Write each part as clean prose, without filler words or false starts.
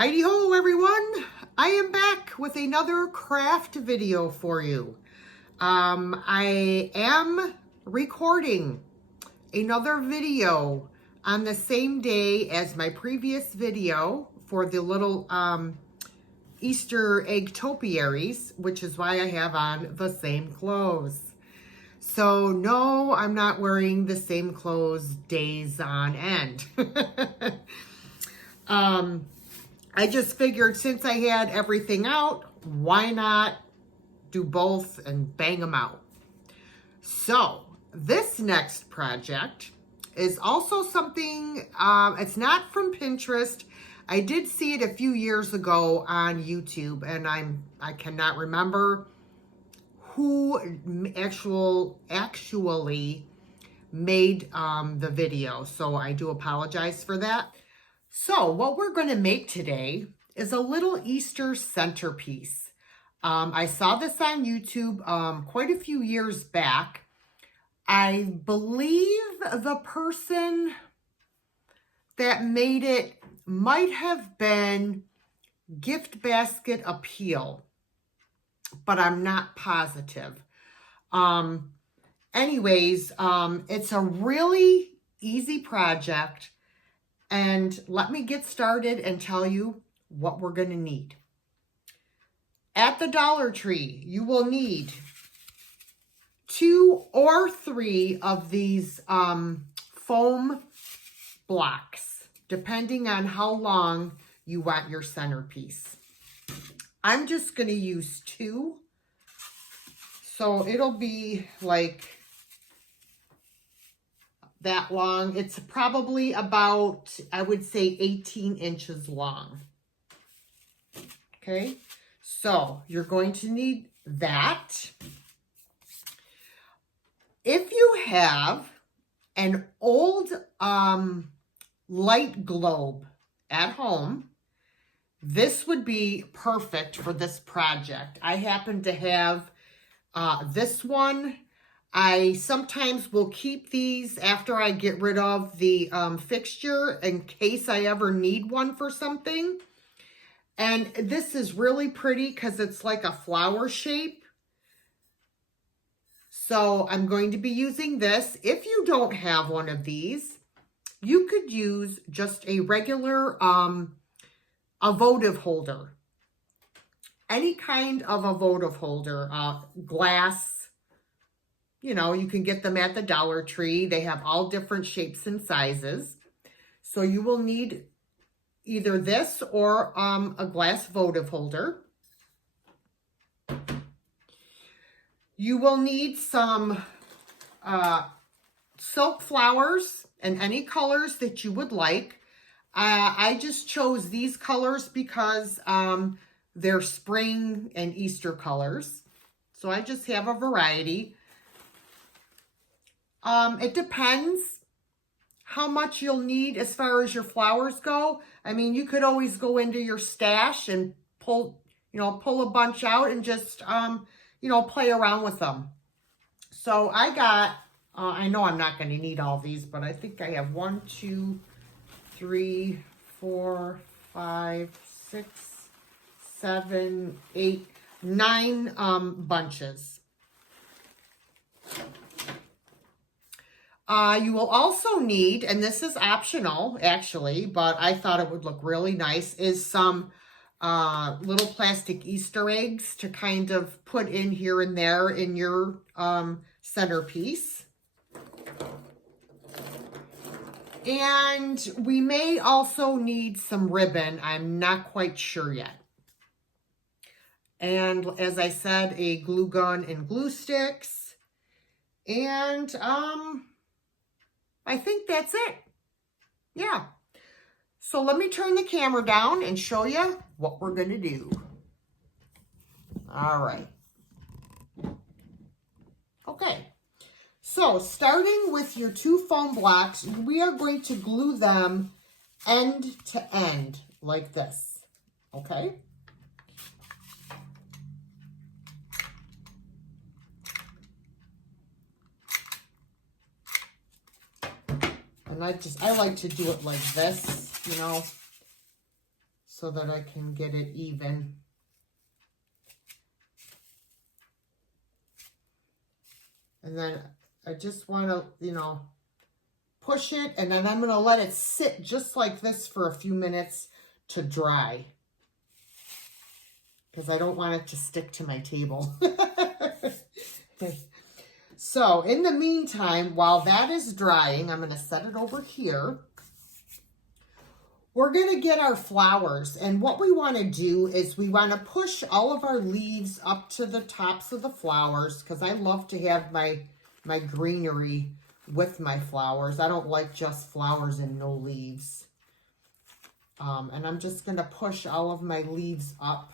Heidi ho everyone, I am back with another craft video for you. I am recording another video on the same day as my previous video for the little Easter egg topiaries, which is why I have on the same clothes. So no, I'm not wearing the same clothes days on end. I just figured since I had everything out, why not do both and bang them out? So this next project is also something, it's not from Pinterest. I did see it a few years ago on YouTube, and I cannot remember who actually made the video, so I do apologize for that. So what we're going to make today is a little Easter centerpiece. I saw this on YouTube quite a few years back. I believe the person that made it might have been Gift Basket Appeal, but I'm not positive. Anyways, it's a really easy project. And let me get started and tell you what we're going to need. At the Dollar Tree, you will need 2 or 3 of these foam blocks, depending on how long you want your centerpiece. I'm just going to use 2. So it'll be like that long. It's probably about, I would say, 18 inches long. Okay, so you're going to need that. If you have an old light globe at home, this would be perfect for this project. I happen to have this one. I sometimes will keep these after I get rid of the fixture in case I ever need one for something. And this is really pretty because it's like a flower shape. So I'm going to be using this. If you don't have one of these, you could use just a regular a votive holder. Any kind of a votive holder, glass. You know, you can get them at the Dollar Tree. They have all different shapes and sizes. So you will need either this or a glass votive holder. You will need some silk flowers in any colors that you would like. I just chose these colors because they're spring and Easter colors. So I just have a variety. It depends how much you'll need as far as your flowers go. I mean, you could always go into your stash and pull a bunch out and just, play around with them. So I got, I know I'm not going to need all these, but I think I have 1, 2, 3, 4, 5, 6, 7, 8, 9 bunches. You will also need, and this is optional actually, but I thought it would look really nice, is some little plastic Easter eggs to kind of put in here and there in your centerpiece. And we may also need some ribbon. I'm not quite sure yet. And as I said, a glue gun and glue sticks. And I think that's it. Yeah. So let me turn the camera down and show you what we're going to do. All right. Okay. So starting with your 2 foam blocks, we are going to glue them end to end like this. Okay. And I like to do it like this, so that I can get it even. And then I just want to, you know, push it, and then I'm going to let it sit just like this for a few minutes to dry, because I don't want it to stick to my table. So in the meantime, while that is drying, I'm going to set it over here. We're going to get our flowers, and what we want to do is we want to push all of our leaves up to the tops of the flowers, because I love to have my greenery with my flowers. I don't like just flowers and no leaves. And I'm just going to push all of my leaves up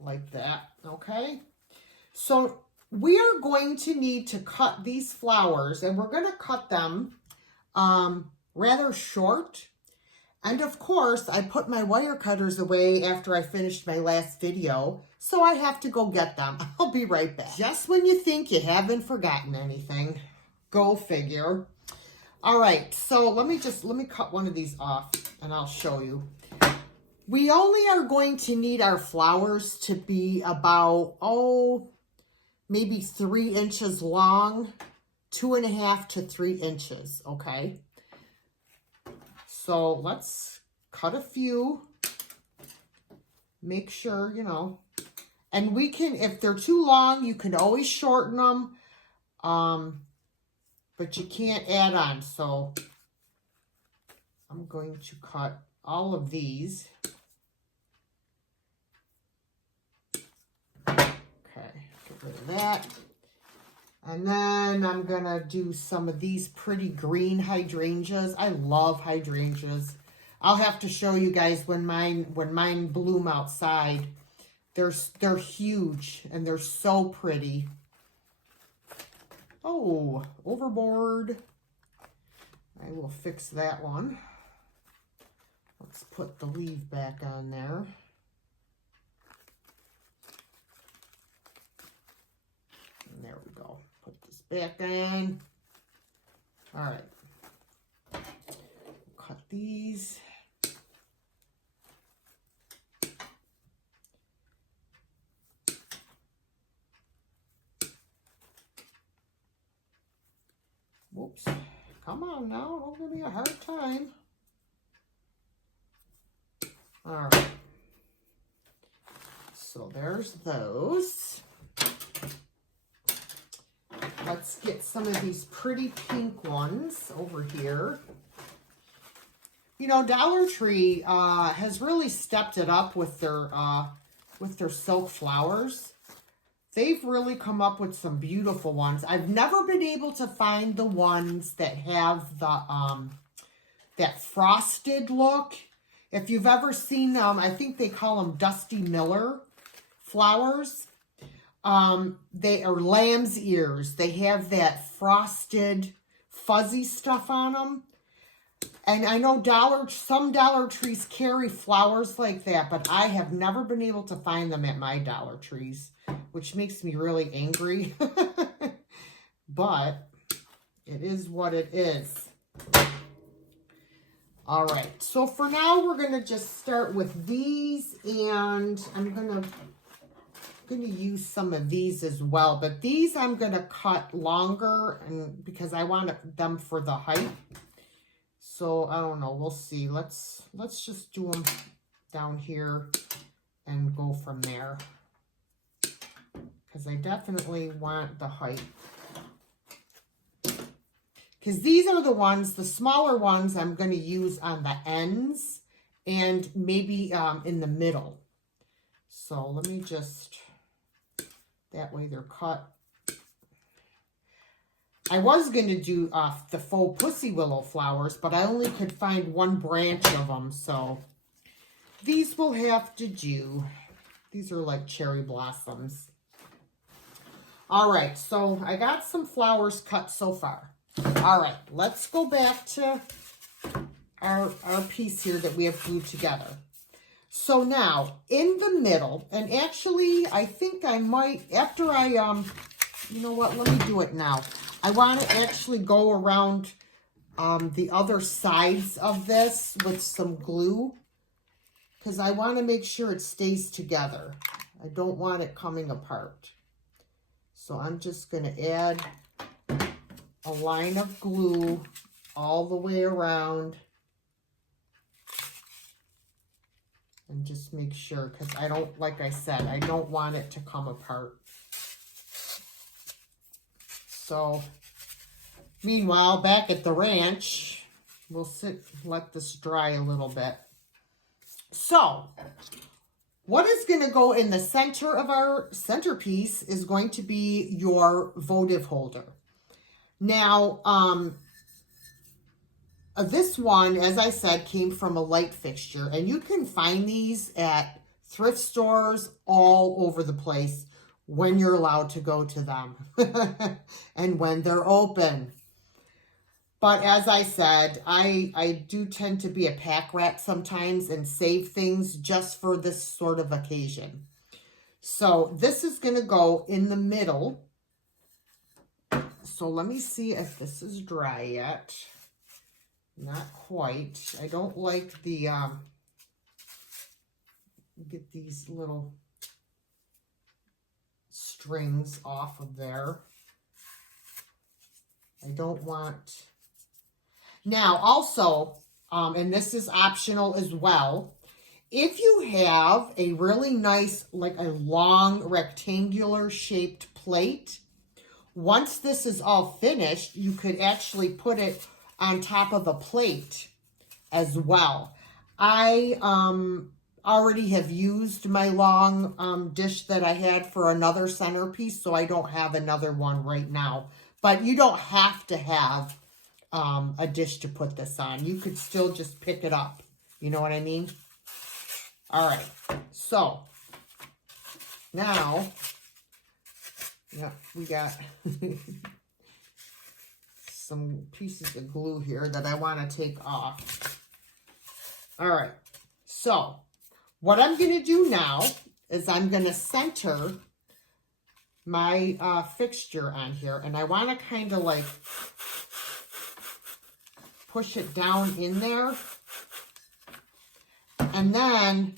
like that, okay? So we are going to need to cut these flowers, and we're going to cut them rather short. And of course, I put my wire cutters away after I finished my last video, so I have to go get them. I'll be right back. Just when you think you haven't forgotten anything, go figure. All right, so let me cut one of these off and I'll show you. We only are going to need our flowers to be about, maybe 3 inches long, 2.5 to 3 inches, okay? So let's cut a few, make sure, you know, and we can, if they're too long, you can always shorten them, but you can't add on. So I'm going to cut all of these. Okay, get rid of that. And then I'm going to do some of these pretty green hydrangeas. I love hydrangeas. I'll have to show you guys when mine bloom outside. They're huge and they're so pretty. Oh, overboard. I will fix that one. Let's put the leaf back on there. And there we go. Put this back on. All right. Cut these. Whoops. Come on now. Don't give me a hard time. All right. So there's those. Let's get some of these pretty pink ones over here. You know, Dollar Tree has really stepped it up with their silk flowers. They've really come up with some beautiful ones. I've never been able to find the ones that have the that frosted look. If you've ever seen them, I think they call them Dusty Miller flowers. They are lamb's ears. They have that frosted fuzzy stuff on them. And I know some Dollar Trees carry flowers like that, but I have never been able to find them at my Dollar Trees, which makes me really angry. But it is what it is. All right, so for now, we're going to just start with these, and I'm going to use some of these as well, but these I'm going to cut longer and because I want them for the height. So I don't know, we'll see. Let's just do them down here and go from there, because I definitely want the height. Because these are the ones, the smaller ones I'm going to use on the ends and maybe in the middle. So let me just, that way they're cut. I was going to do the faux pussy willow flowers, but I only could find one branch of them. So these will have to do. These are like cherry blossoms. All right, so I got some flowers cut so far. All right, let's go back to our piece here that we have glued together. So now, in the middle, and actually, I think I might, after I, you know what, let me do it now. I want to actually go around the other sides of this with some glue because I want to make sure it stays together. I don't want it coming apart. So I'm just going to add a line of glue all the way around and just make sure, because I don't, like I said, I don't want it to come apart. So meanwhile, back at the ranch, we'll let this dry a little bit. So what is going to go in the center of our centerpiece is going to be your votive holder. Now, this one, as I said, came from a light fixture, and you can find these at thrift stores all over the place when you're allowed to go to them and when they're open. But as I said, I do tend to be a pack rat sometimes and save things just for this sort of occasion. So this is going to go in the middle. So let me see if this is dry yet. Not quite. I don't like the, get these little strings off of there. I don't want, now also, and this is optional as well, if you have a really nice, like a long rectangular shaped plate, once this is all finished, you could actually put it on top of a plate as well. I already have used my long dish that I had for another centerpiece, so I don't have another one right now. But you don't have to have a dish to put this on. You could still just pick it up. You know what I mean? All right. So now, yeah, we got some pieces of glue here that I want to take off. All right. So what I'm going to do now is I'm going to center my fixture on here, and I want to kind of like push it down in there, and then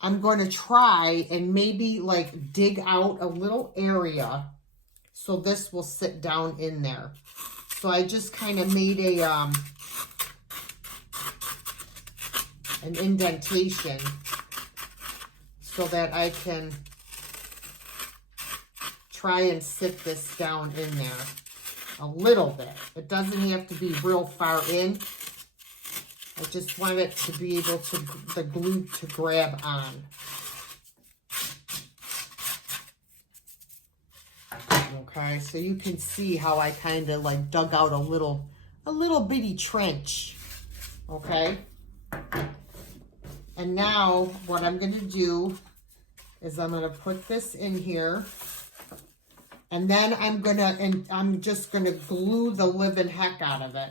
I'm going to try and maybe like dig out a little area so this will sit down in there. So I just kind of made a an indentation so that I can try and sit this down in there a little bit. It doesn't have to be real far in. I just want it to be able to, the glue to grab on. Okay, so you can see how I kind of like dug out a little bitty trench. Okay. And now what I'm going to do is I'm going to put this in here. And then I'm just going to glue the living heck out of it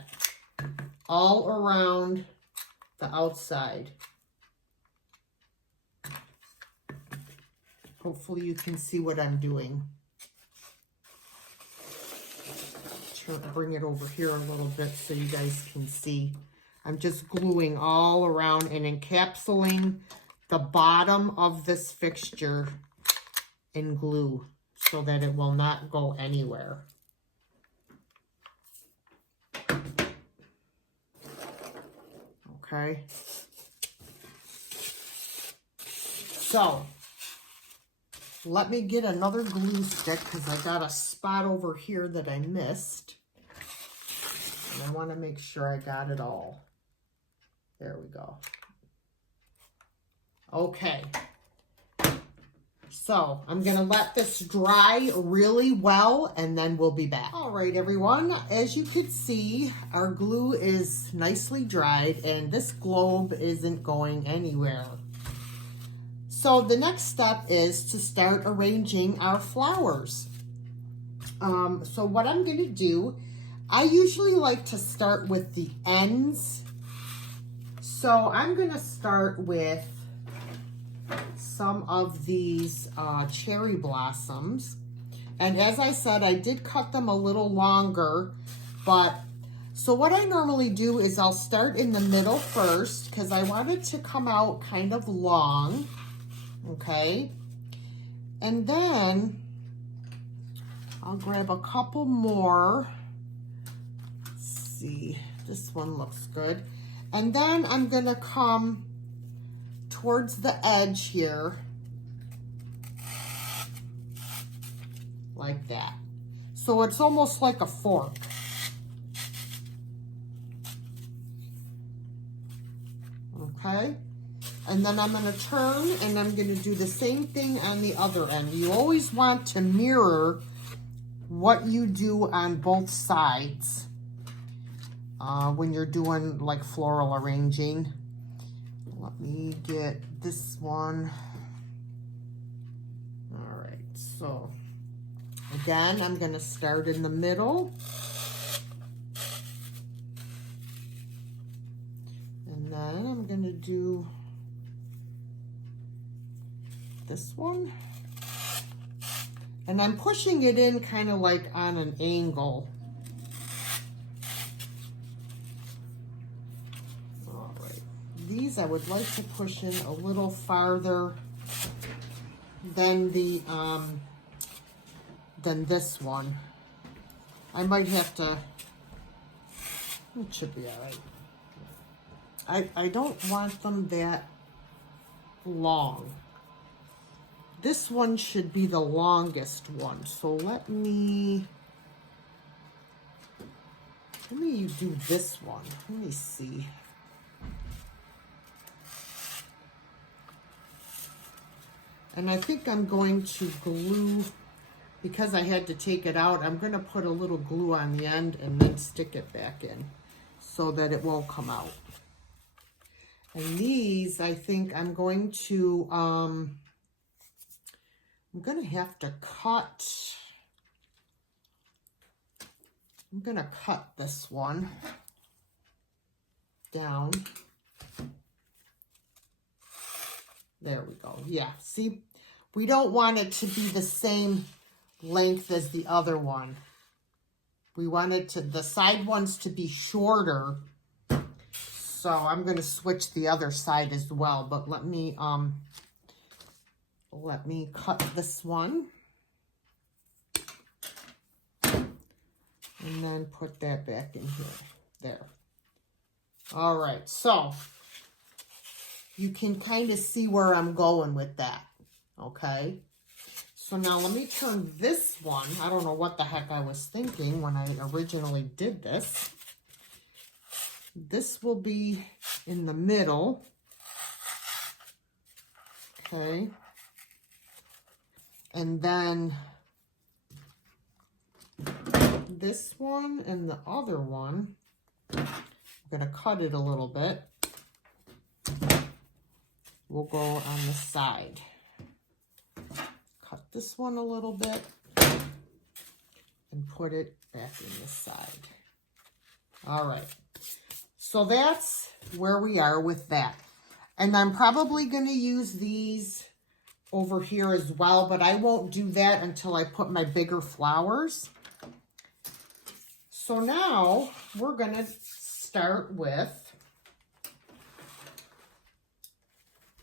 all around the outside. Hopefully you can see what I'm doing. Try to bring it over here a little bit so you guys can see. I'm just gluing all around and encapsulating the bottom of this fixture in glue so that it will not go anywhere. Okay. So, let me get another glue stick because I got a spot over here that I missed. And I want to make sure I got it all. There we go. Okay. So I'm going to let this dry really well and then we'll be back. All right, everyone. As you can see, our glue is nicely dried and this globe isn't going anywhere. So the next step is to start arranging our flowers. So what I'm going to do, I usually like to start with the ends. So I'm going to start with some of these cherry blossoms. And as I said, I did cut them a little longer, but So what I normally do is I'll start in the middle first because I want it to come out kind of long, okay? And then I'll grab a couple more. Let's see, this one looks good. And then I'm gonna come towards the edge here, like that. So it's almost like a fork. Okay, and then I'm going to turn and I'm going to do the same thing on the other end. You always want to mirror what you do on both sides when you're doing like floral arranging. Let me get this one. All right, so again, I'm going to start in the middle. And then I'm going to do this one. And I'm pushing it in kind of like on an angle. All right. These I would like to push in a little farther than the than this one. I might have to, it should be all right. I don't want them that long. This one should be the longest one. So let me do this one. Let me see. And I think I'm going to glue, because I had to take it out, I'm going to put a little glue on the end and then stick it back in so that it won't come out. And these, I think I'm going to have to cut. I'm going to cut this one down. There we go. Yeah, see, we don't want it to be the same length as the other one. We want it to, the side ones to be shorter. So I'm going to switch the other side as well, but let me cut this one and then put that back in here. There. All right, so you can kind of see where I'm going with that, okay? So now let me turn this one. I don't know what the heck I was thinking when I originally did this. This will be in the middle, okay? And then this one and the other one, I'm gonna cut it a little bit. We'll go on the side. Cut this one a little bit and put it back in the side. All right. So that's where we are with that. And I'm probably going to use these over here as well, but I won't do that until I put my bigger flowers. So now we're going to start with,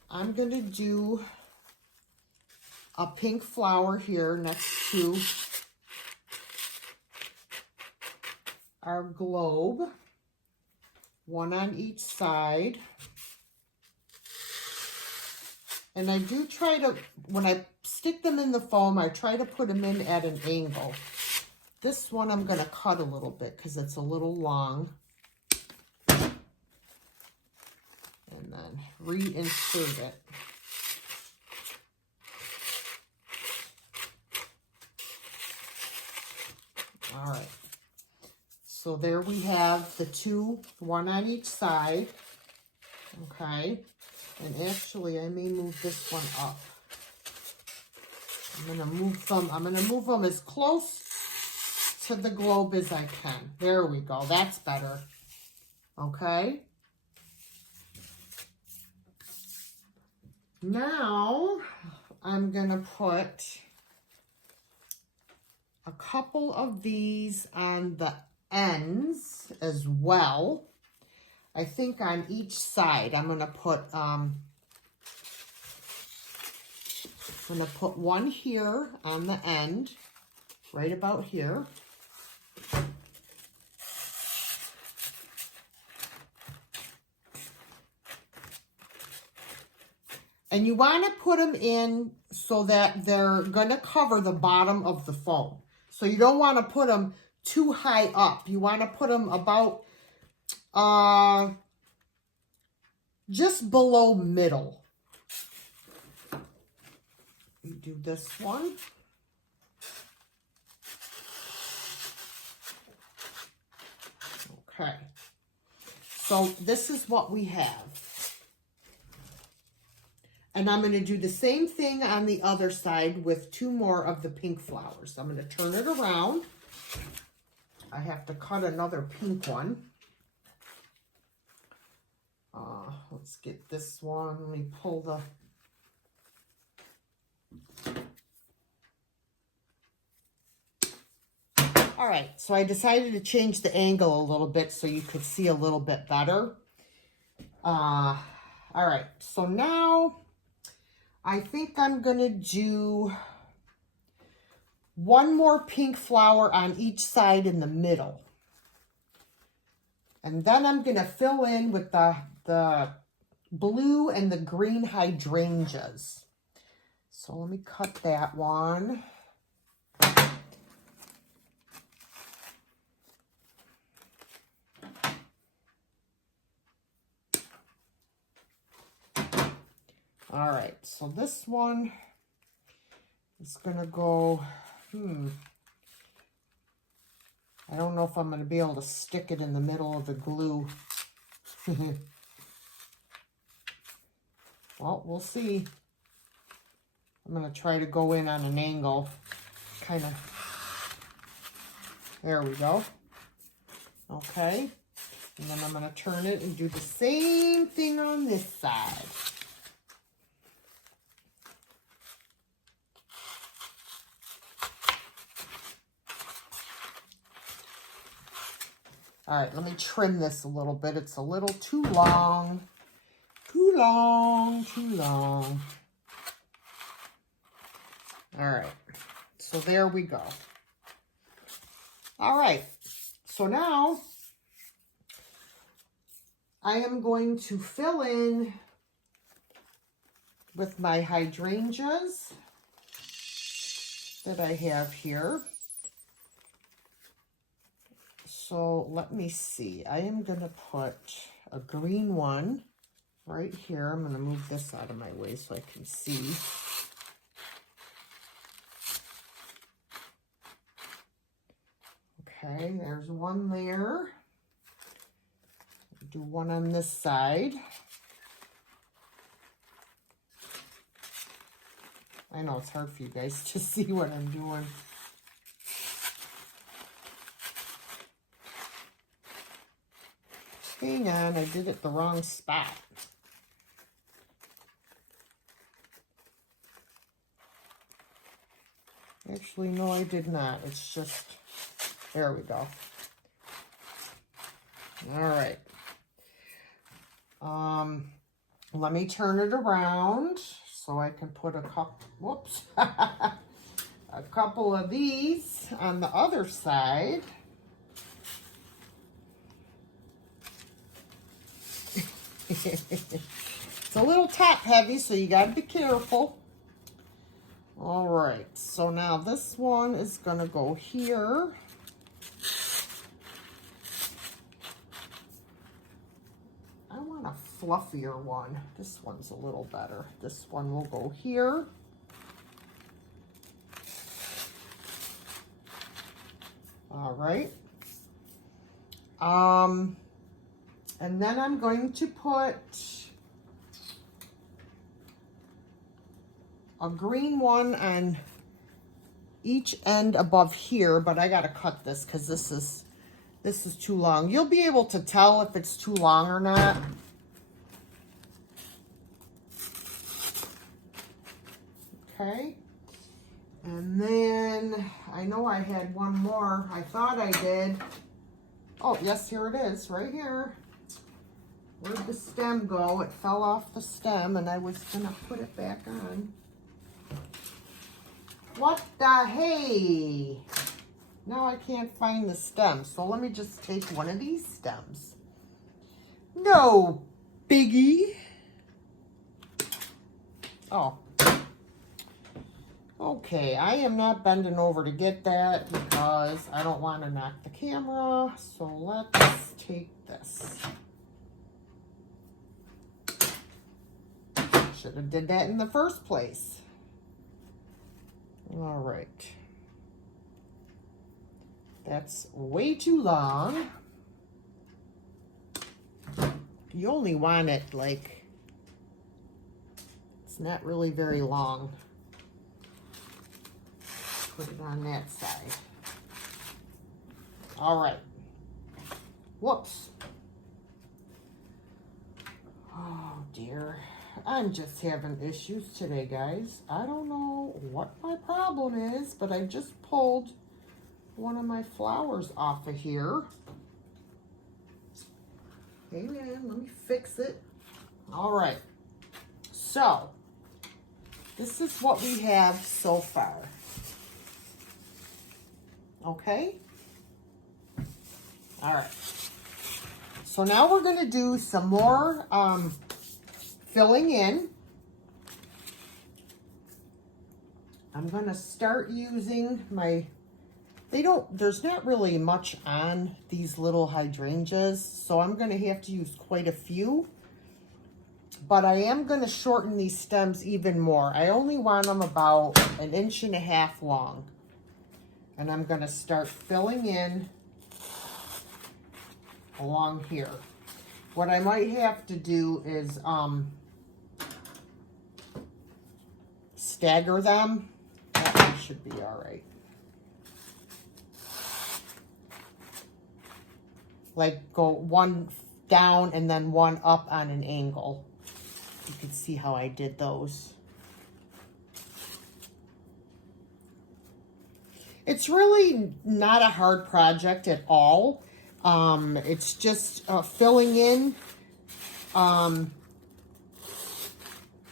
I'm going to do a pink flower here next to our globe. One on each side. And I do try to, when I stick them in the foam, I try to put them in at an angle. This one I'm going to cut a little bit because it's a little long. And then reinsert it. All right. So there we have the two, one on each side, okay? And actually, I may move this one up. I'm gonna move them as close to the globe as I can. There we go, that's better, okay? Now, I'm gonna put a couple of these on the ends as well. I think on each side I'm gonna put one here on the end, right about here. And you want to put them in so that they're going to cover the bottom of the foam. So you don't want to put them too high up. You want to put them about just below middle. You do this one. Okay. So this is what we have. And I'm going to do the same thing on the other side with 2 more of the pink flowers. I'm going to turn it around. I have to cut another pink one. Let's get this one. Let me pull the... All right, so I decided to change the angle a little bit so you could see a little bit better. All right, so now I think I'm gonna do 1 more pink flower on each side in the middle. And then I'm gonna fill in with the blue and the green hydrangeas. So let me cut that one. All right, so this one is gonna go, I don't know if I'm gonna be able to stick it in the middle of the glue. Well, we'll see. I'm gonna try to go in on an angle, kind of, there we go. Okay, and then I'm gonna turn it and do the same thing on this side. All right, let me trim this a little bit. It's a little too long. Too long, too long. All right, so there we go. All right, so now I am going to fill in with my hydrangeas that I have here. So let me see, I am gonna put a green one right here. I'm gonna move this out of my way so I can see. Okay, there's one there. Do one on this side. I know it's hard for you guys to see what I'm doing. Hang on, I did it the wrong spot. Actually, no, I did not. It's just, there we go. All right. Let me turn it around so I can put a couple, whoops, a couple of these on the other side. It's a little top heavy, so you got to be careful. All right, so now this one is going to go here. I want a fluffier one. This one's a little better. This one will go here. All right. And then I'm going to put a green one on each end above here, but I gotta cut this because this is too long. You'll be able to tell if it's too long or not. Okay. And then I know I had one more. I thought I did. Oh, yes, here it is, right here. Where'd the stem go? It fell off the stem, and I was gonna put it back on. What the hey? Now I can't find the stem, so let me just take one of these stems. No biggie. Oh. Okay, I am not bending over to get that because I don't want to knock the camera, so let's take this. Should have did that in the first place. All right. That's way too long. You only want it like, it's not really very long. Put it on that side. All right. Whoops. Oh dear. I'm just having issues today, guys. I don't know what my problem is, but I just pulled one of my flowers off of here. Hey man, let me fix it. All right. So, this is what we have so far. Okay? All right. So now we're going to do some more filling in. I'm going to start using my, there's not really much on these little hydrangeas, so I'm going to have to use quite a few. But I am going to shorten these stems even more. I only want them about 1.5 inches long. And I'm going to start filling in along here. What I might have to do is stagger them. That one should be all right. Like go one down and then one up on an angle. You can see how I did those. It's really not a hard project at all. It's just filling in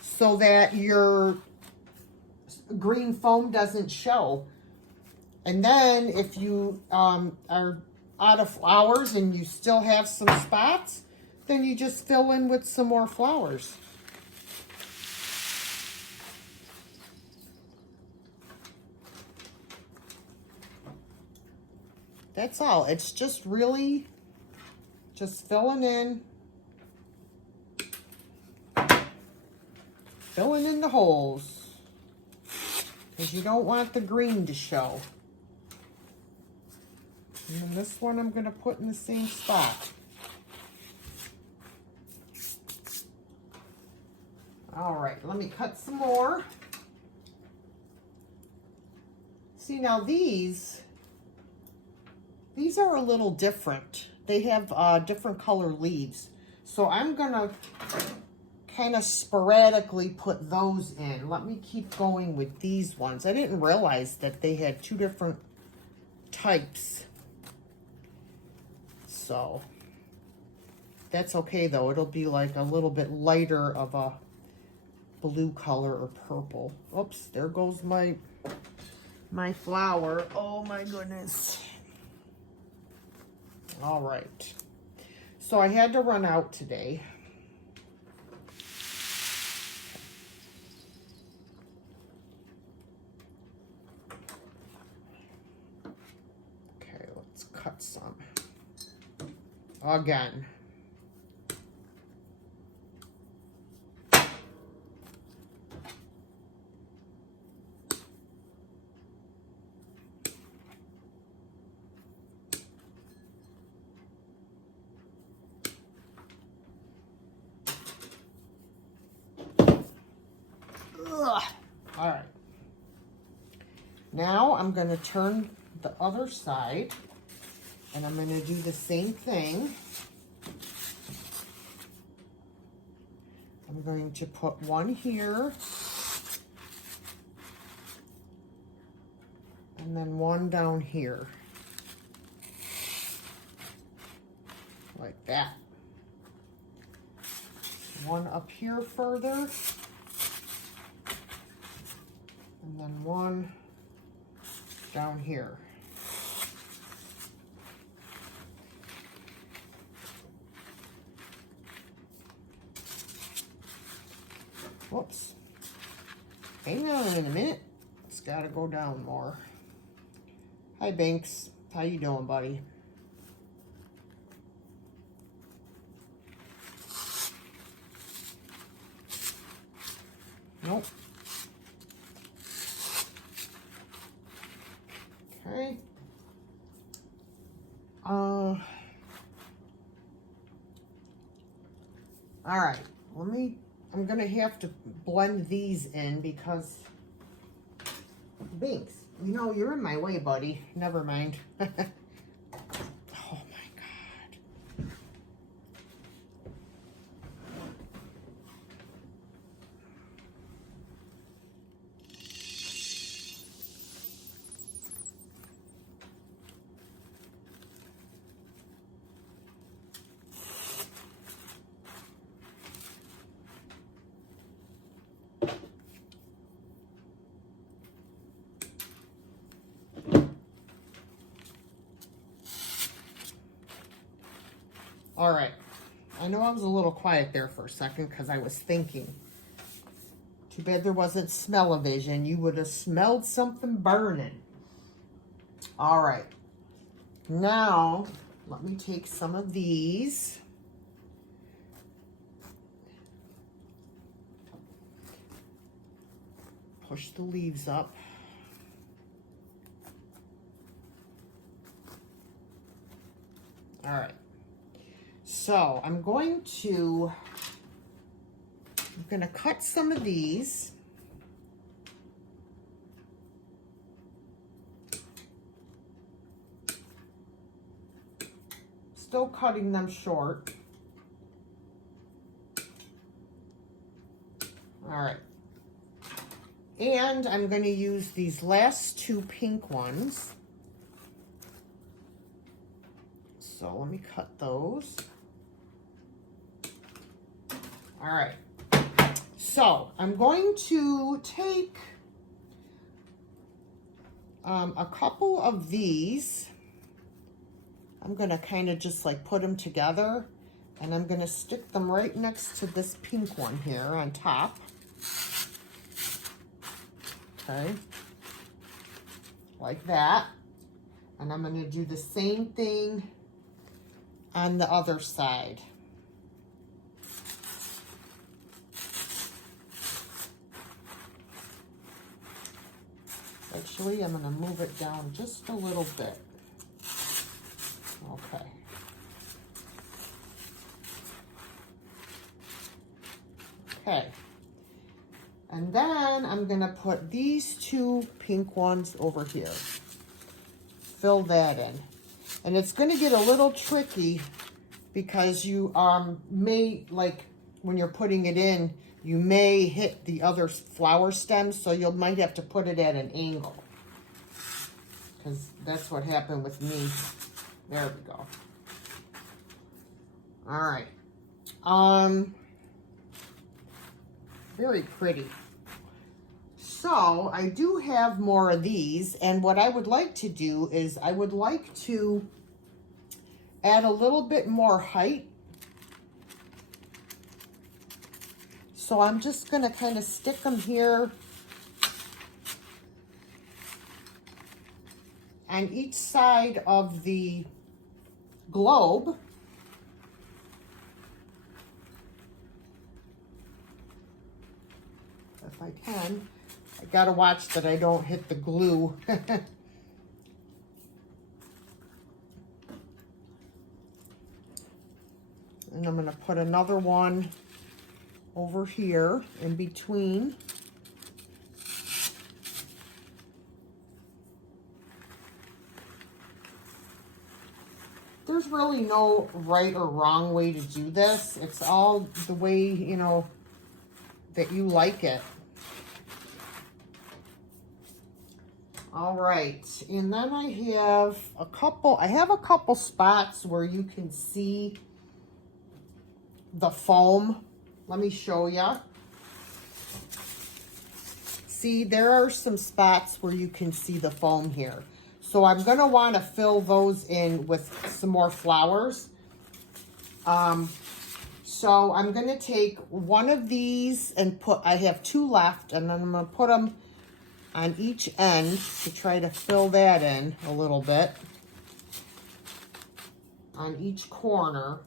so that your green foam doesn't show. And then if you are out of flowers and you still have some spots, then you just fill in with some more flowers. That's all. It's just really just filling in the holes, because you don't want the green to show. And then this one I'm going to put in the same spot. All right, let me cut some more. See, now these are a little different. They have different color leaves. So I'm gonna kind of sporadically put those in. Let me keep going with these ones. I didn't realize that they had 2 different types. So that's okay though. It'll be like a little bit lighter of a blue color or purple. Oops, there goes my flower. Oh my goodness. All right, so I had to run out today. Okay, let's cut some. Again. All right. Now I'm going to turn the other side and I'm going to do the same thing. I'm going to put one here and then one down here. like that. One up here further. And then one down here. Whoops. Hang on a minute. It's got to go down more. Hi, Banks. How you doing, buddy? Nope. Okay. All right. I'm going to have to blend these in because Binks, you know, you're in my way, buddy. Never mind. Oh my God. All right, I know I was a little quiet there for a second because I was thinking. Too bad there wasn't smell-o-vision. You would have smelled something burning. All right, now let me take some of these. Push the leaves up. All right. So I'm going to cut some of these. Still cutting them short. All right. And I'm going to use these last two pink ones. So let me cut those. All right, so I'm going to take a couple of these. I'm gonna kind of just like put them together, and I'm gonna stick them right next to this pink one here on top. Okay, like that. And I'm gonna do the same thing on the other side. Actually, I'm going to move it down just a little bit. Okay. Okay. And then I'm going to put these two pink ones over here. Fill that in. And it's going to get a little tricky because you may, like, when you're putting it in, you may hit the other flower stems, so you might have to put it at an angle. Because that's what happened with me. There we go. All right. Very pretty. So I do have more of these, and what I would like to do is I would like to add a little bit more height. So I'm just going to kind of stick them here on each side of the globe. If I can. I got to watch that I don't hit the glue. And I'm going to put another one over here in between. There's really no right or wrong way to do this. It's all the way, you know, that you like it. All right, and then I have a couple spots where you can see the foam. Let me show you. See, there are some spots where you can see the foam here. So I'm going to want to fill those in with some more flowers. So I'm going to take one of these and I have 2 left, and then I'm going to put them on each end to try to fill that in a little bit on each corner.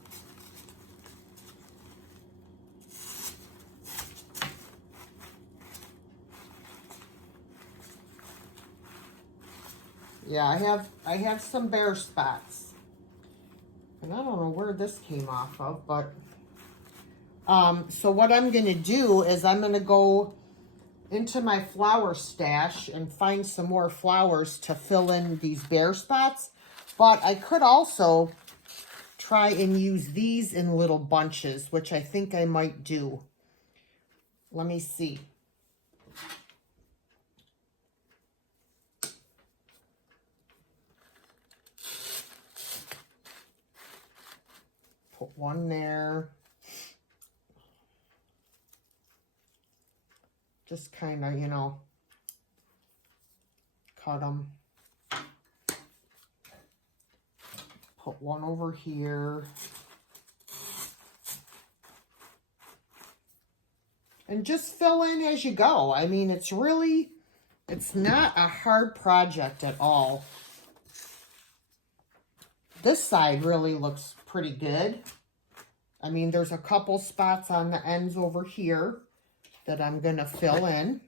Yeah, I have some bare spots. And I don't know where this came off of, but so what I'm going to do is I'm going to go into my flower stash and find some more flowers to fill in these bare spots. But I could also try and use these in little bunches, which I think I might do. Let me see. Put one there. Just kind of, you know, cut them. Put one over here. And just fill in as you go. I mean, it's not a hard project at all. This side really looks pretty good. I mean, there's a couple spots on the ends over here that I'm going to fill in.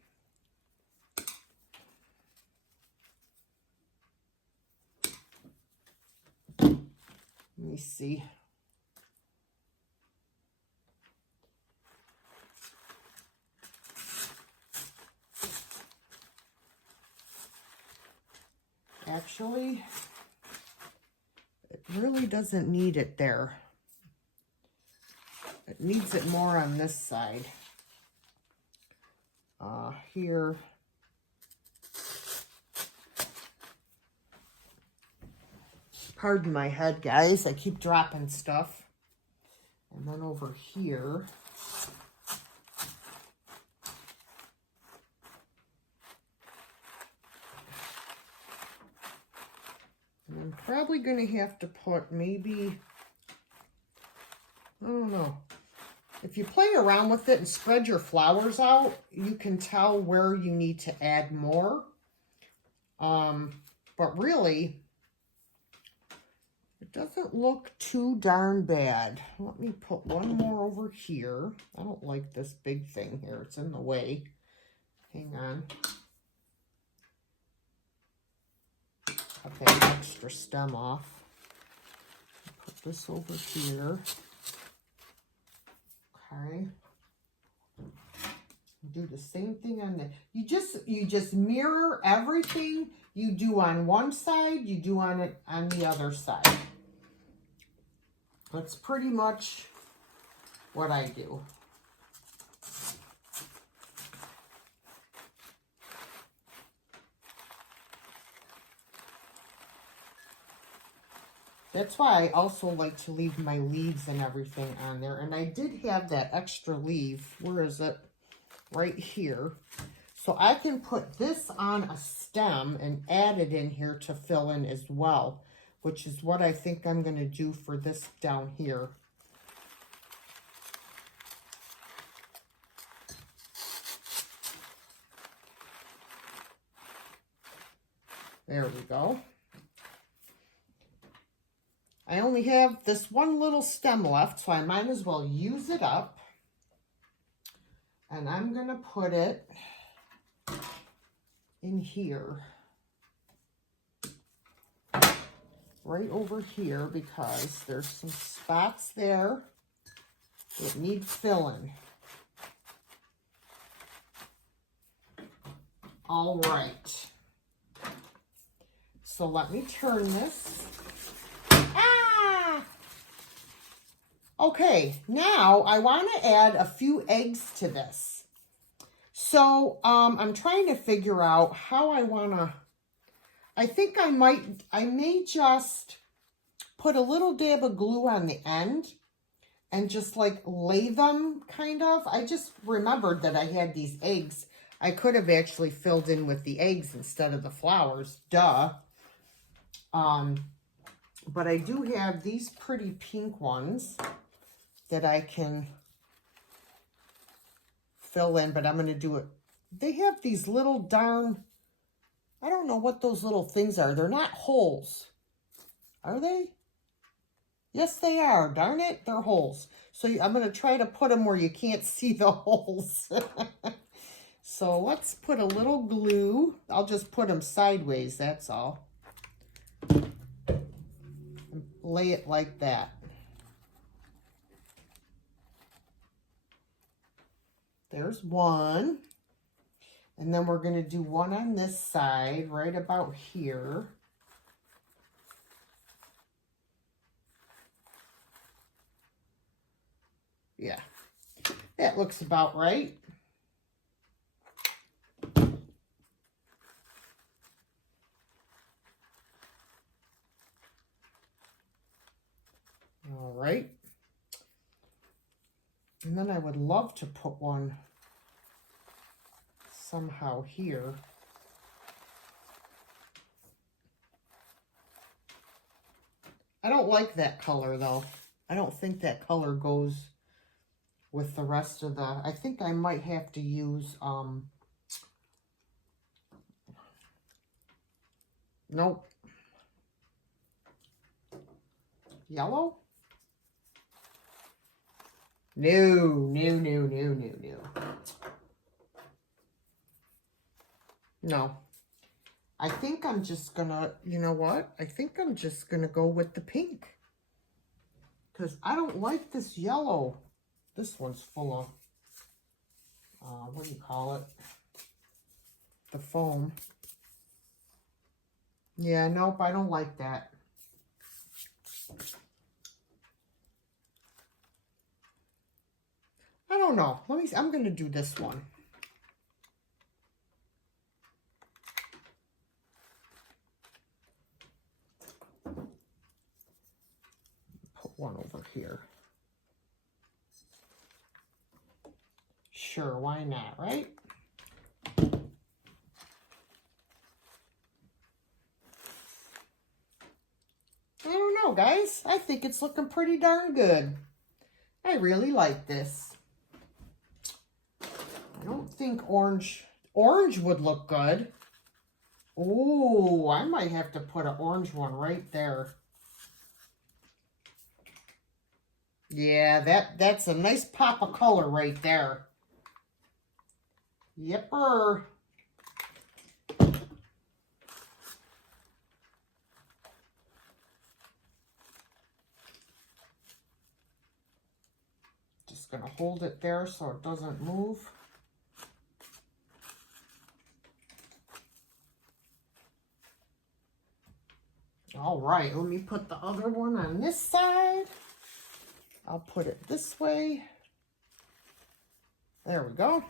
Let me see. Actually, it really doesn't need it there. It needs it more on this side. Here. Pardon my head, guys. I keep dropping stuff. And then over here. And I'm probably going to have to put maybe, I don't know. If you play around with it and spread your flowers out, you can tell where you need to add more. But really, it doesn't look too darn bad. Let me put one more over here. I don't like this big thing here. It's in the way. Hang on. Cut that extra stem off. Put this over here. Okay. Do the same thing on the, you just mirror everything you do on one side, you do on it on the other side. That's pretty much what I do. That's why I also like to leave my leaves and everything on there. And I did have that extra leaf. Where is it? Right here. So I can put this on a stem and add it in here to fill in as well, which is what I think I'm going to do for this down here. There we go. I only have this one little stem left, so I might as well use it up. And I'm going to put it in here. Right over here, because there's some spots there that need filling. All right. So let me turn this. Okay, now I want to add a few eggs to this. So I'm trying to figure out how I want to, I think I may just put a little dab of glue on the end and just like lay them kind of. I just remembered that I had these eggs. I could have actually filled in with the eggs instead of the flowers. Duh. But I do have these pretty pink ones that I can fill in, but I'm going to do it. They have these little darn, I don't know what those little things are. They're not holes. Are they? Yes, they are. Darn it, they're holes. So I'm going to try to put them where you can't see the holes. So let's put a little glue. I'll just put them sideways, that's all. Lay it like that. There's one. And then we're going to do one on this side, right about here. Yeah, that looks about right. All right. And then I would love to put one somehow here. I don't like that color though. I don't think that color goes with the rest of the, I think I might have to use, nope. Yellow? No. No. I think I'm just gonna, you know what? I think I'm just gonna go with the pink. Because I don't like this yellow. This one's full of, what do you call it? The foam. Yeah, nope, I don't like that. I don't know. Let me see. I'm going to do this one. Put one over here. Sure, why not, right? I don't know, guys. I think it's looking pretty darn good. I really like this. I don't think orange would look good. Oh, I might have to put an orange one right there. Yeah, that's a nice pop of color right there. Yepper. Just gonna hold it there so it doesn't move. All right, let me put the other one on this side. I'll put it this way. There we go.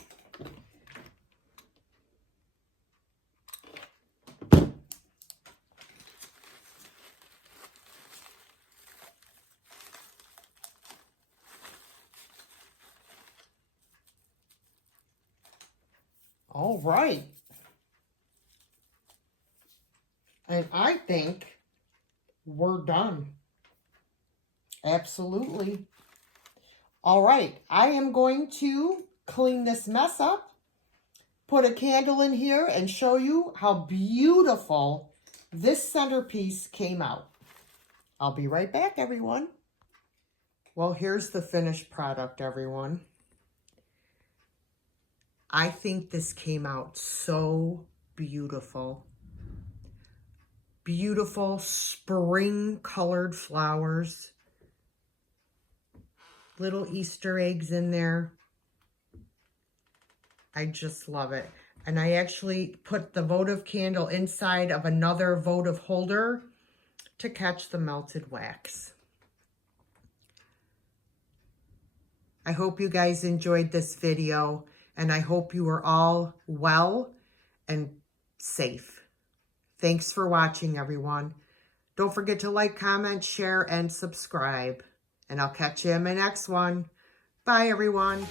All right. And I think we're done. Absolutely. All right, I am going to clean this mess up, put a candle in here, and show you how beautiful this centerpiece came out. I'll be right back, everyone. Well, here's the finished product, everyone. I think this came out so beautiful. Beautiful spring colored flowers. Little Easter eggs in there. I just love it. And I actually put the votive candle inside of another votive holder to catch the melted wax. I hope you guys enjoyed this video, and I hope you are all well and safe. Thanks for watching, everyone. Don't forget to like, comment, share, and subscribe. and I'll catch you in my next one. Bye, everyone.